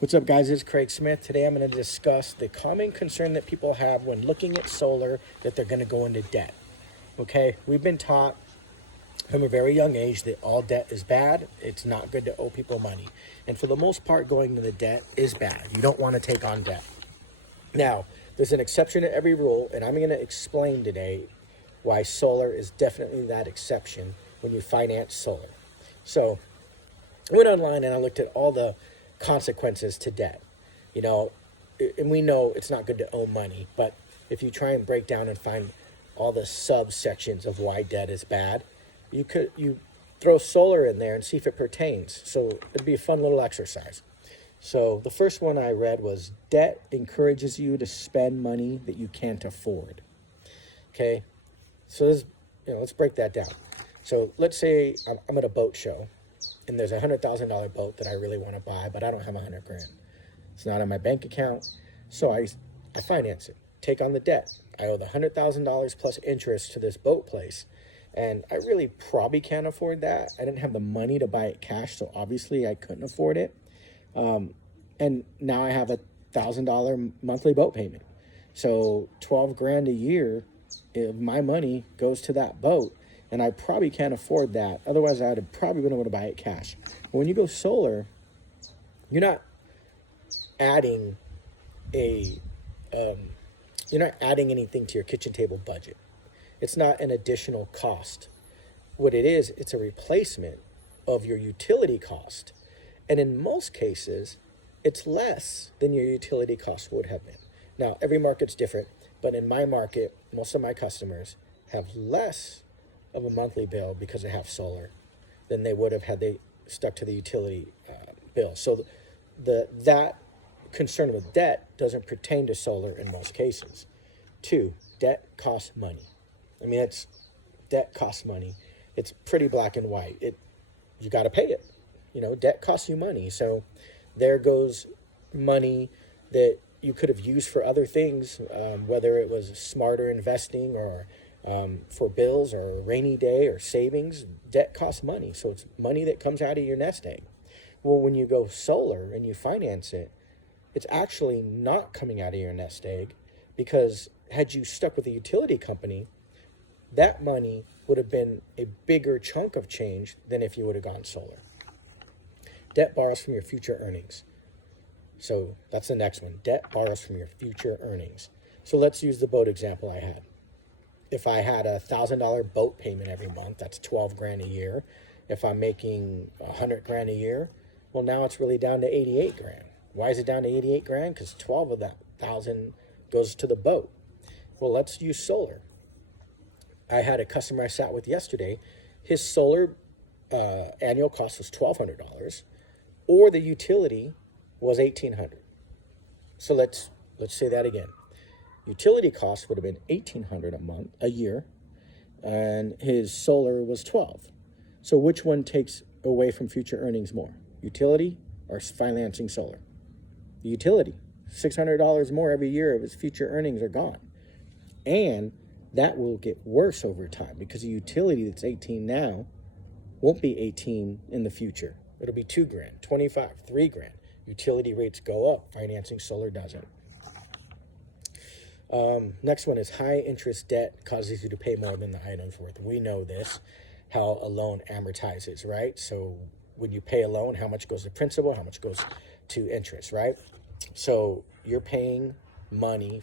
What's up, guys? It's Craig Smith. Today I'm going to discuss the common concern that people have when looking at solar, that they're going to go into debt. Okay, we've been taught from a very young age that all debt is bad. It's not good to owe people money. And for the most part, going into debt is bad. You don't want to take on debt. Now, there's an exception to every rule, and I'm going to explain today why solar is definitely that exception when you finance solar. So I went online and I looked at all the consequences to debt. You know, and we know it's not good to owe money, but if you try and break down and find all the subsections of why debt is bad, you throw solar in there and see if it pertains. So it'd be a fun little exercise. So the first one I read was debt encourages you to spend money that you can't afford. Okay, so this, let's break that down. So let's say I'm at a boat show and there's $100,000 boat that I really want to buy, but I don't have $100,000. It's not in my bank account, so I finance it, take on the debt. I owe the $100,000 plus interest to this boat place, and I really probably can't afford that. I didn't have the money to buy it cash, so obviously I couldn't afford it. And now I have $1,000 monthly boat payment. So $12,000 a year of my money goes to that boat, and I probably can't afford that. Otherwise, I'd have probably been able to buy it cash. But when you go solar, you're not adding anything to your kitchen table budget. It's not an additional cost. What it is, it's a replacement of your utility cost. And in most cases, it's less than your utility cost would have been. Now, every market's different, but in my market, most of my customers have less of a monthly bill because they have solar than they would have had they stuck to the utility bill. So that concern with debt doesn't pertain to solar in most cases. 2, debt costs money. Debt costs money. It's pretty black and white. You got to pay it. Debt costs you money. So there goes money that you could have used for other things, whether it was smarter investing or for bills or a rainy day or savings. Debt costs money. So it's money that comes out of your nest egg. Well, when you go solar and you finance it, it's actually not coming out of your nest egg, because had you stuck with a utility company, that money would have been a bigger chunk of change than if you would have gone solar. Debt borrows from your future earnings. So that's the next one. Debt borrows from your future earnings. So let's use the boat example I had. If I had a $1,000 boat payment every month, that's $12,000 a year. If I'm making $100,000 a year, well, now it's really down to $88,000. Why is it down to $88,000? Because 12 of that 1,000 goes to the boat. Well, let's use solar. I had a customer I sat with yesterday. His solar annual cost was $1,200, or the utility was $1,800. So let's say that again. Utility cost would have been $1,800 a year, and his solar was $12,000. So which one takes away from future earnings more? Utility or financing solar? The utility. $600 more every year of his future earnings are gone. And that will get worse over time, because a utility that's $18,000 now won't be $18,000 in the future. It'll be $2,000, $25,000, $3,000. Utility rates go up. Financing solar doesn't. Next one is high interest debt causes you to pay more than the item's worth. We know this, how a loan amortizes, right? So when you pay a loan, how much goes to principal, how much goes to interest, right? So you're paying money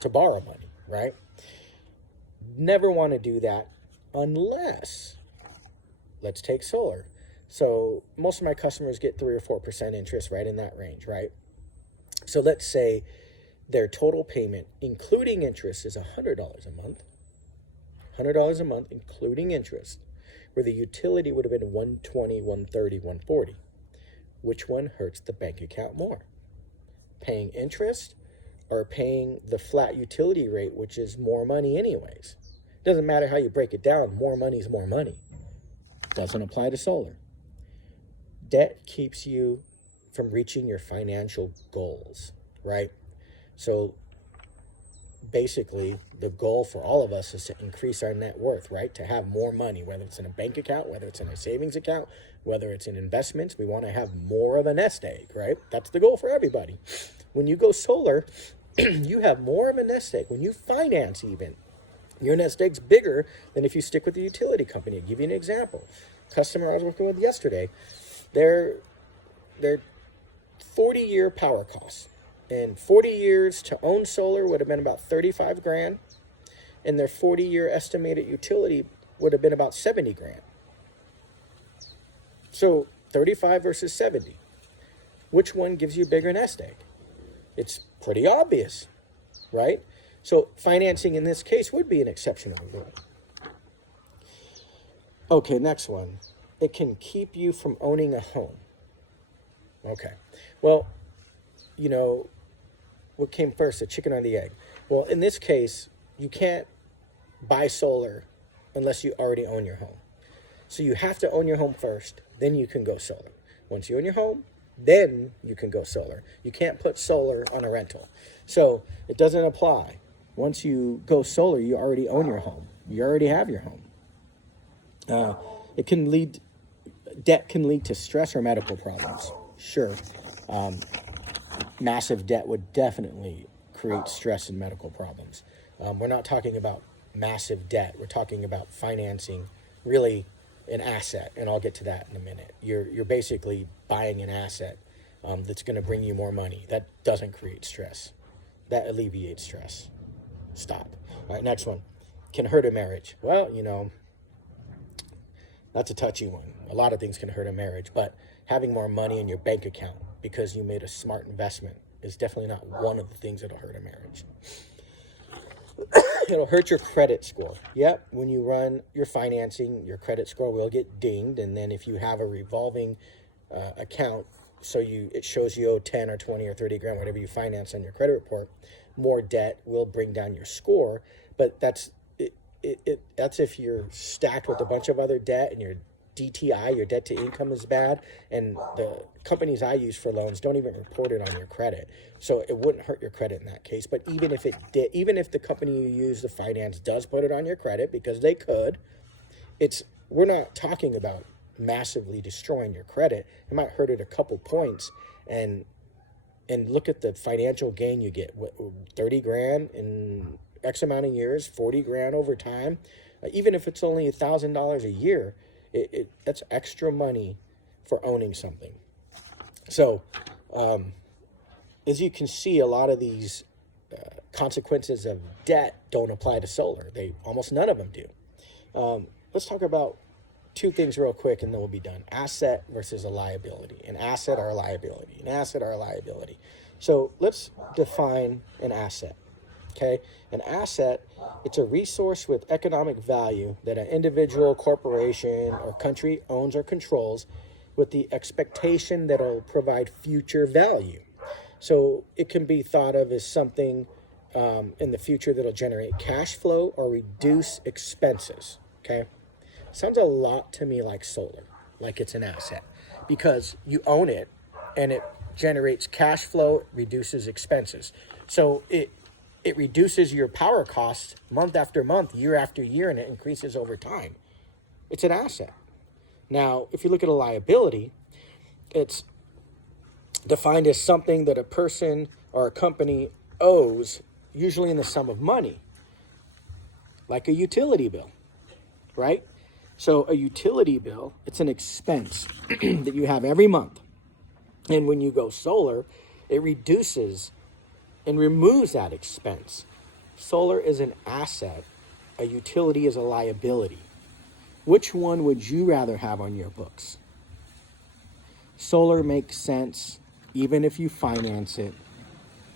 to borrow money, right? Never want to do that unless, let's take solar. So most of my customers get 3 or 4% interest, right in that range, right? So let's say their total payment, including interest, is $100 a month. $100 a month, including interest, where the utility would have been $120, $130, $140. Which one hurts the bank account more? Paying interest or paying the flat utility rate, which is more money anyways? Doesn't matter how you break it down, more money is more money. Doesn't apply to solar. Debt keeps you from reaching your financial goals, right? So basically, the goal for all of us is to increase our net worth, right? To have more money, whether it's in a bank account, whether it's in a savings account, whether it's in investments, we want to have more of a nest egg, right? That's the goal for everybody. When you go solar, you have more of a nest egg. When you finance even, your nest egg's bigger than if you stick with the utility company. I'll give you an example. Customer I was working with yesterday, their 40-year power costs. And 40 years to own solar would have been about 35 grand. And their 40-year estimated utility would have been about 70 grand. So 35 versus 70. Which one gives you a bigger nest egg? It's pretty obvious, right? So financing in this case would be an exceptional rule. Okay, next one. It can keep you from owning a home. Okay. Well, you know, what came first, the chicken or the egg? Well, in this case, you can't buy solar unless you already own your home. So you have to own your home first, then you can go solar. Once you own your home, then you can go solar. You can't put solar on a rental. So it doesn't apply. Once you go solar, you already own your home. You already have your home. Debt can lead to stress or medical problems. Sure. Massive debt would definitely create stress and medical problems. We're not talking about massive debt. We're talking about financing really an asset, and I'll get to that in a minute. You're basically buying an asset that's going to bring you more money. That doesn't create stress. That alleviates stress. Stop. All right, next one. Can hurt a marriage. Well, you know, that's a touchy one. A lot of things can hurt a marriage, but having more money in your bank account because you made a smart investment is definitely not one of the things that'll hurt a marriage. It'll hurt your credit score. Yep, when you run your financing, your credit score will get dinged, and then if you have a revolving account, so it shows you owe 10 or 20 or 30 grand, whatever you finance on your credit report, more debt will bring down your score, but that's if you're stacked with a bunch of other debt and your DTI, your debt to income is bad, and the companies I use for loans don't even report it on your credit. So it wouldn't hurt your credit in that case. But even if it did, even if the company you use to finance does put it on your credit, because they could, we're not talking about massively destroying your credit. It might hurt it a couple points, and look at the financial gain you get. 30 grand in X amount of years, 40 grand over time. Even if it's only $1,000 a year, that's extra money for owning something. So, as you can see, a lot of these consequences of debt don't apply to solar. Almost none of them do. Let's talk about two things real quick, and then we'll be done. Asset versus a liability. An asset or a liability. An asset or a liability. So let's define an asset. Okay, an asset, it's a resource with economic value that an individual, corporation, or country owns or controls with the expectation that it'll provide future value. So it can be thought of as something in the future that'll generate cash flow or reduce expenses. Okay, sounds a lot to me like solar, like it's an asset, because you own it and it generates cash flow, reduces expenses. So it reduces your power costs month after month, year after year, and it increases over time. It's an asset. Now, if you look at a liability, it's defined as something that a person or a company owes, usually in the sum of money, like a utility bill, right? So a utility bill, it's an expense that you have every month. And when you go solar, it reduces and removes that expense. Solar is an asset. A utility is a liability. Which one would you rather have on your books? Solar makes sense even if you finance it,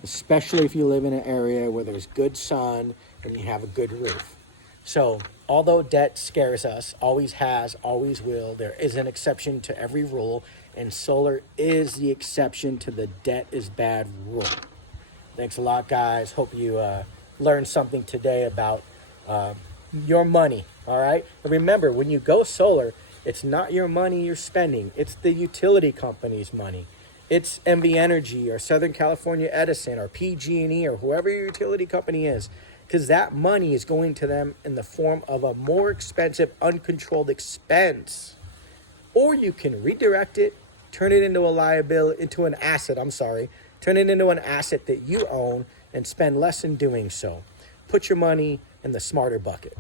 especially if you live in an area where there's good sun and you have a good roof. So although debt scares us, always has, always will, there is an exception to every rule, and solar is the exception to the debt is bad rule. Thanks a lot, guys. Hope you learned something today about your money, all right? And remember, when you go solar, it's not your money you're spending. It's the utility company's money. It's MV Energy or Southern California Edison or PG&E or whoever your utility company is, because that money is going to them in the form of a more expensive, uncontrolled expense. or you can redirect it, turn it into a liability, into an asset, turn it into an asset that you own and spend less in doing so. Put your money in the smarter bucket.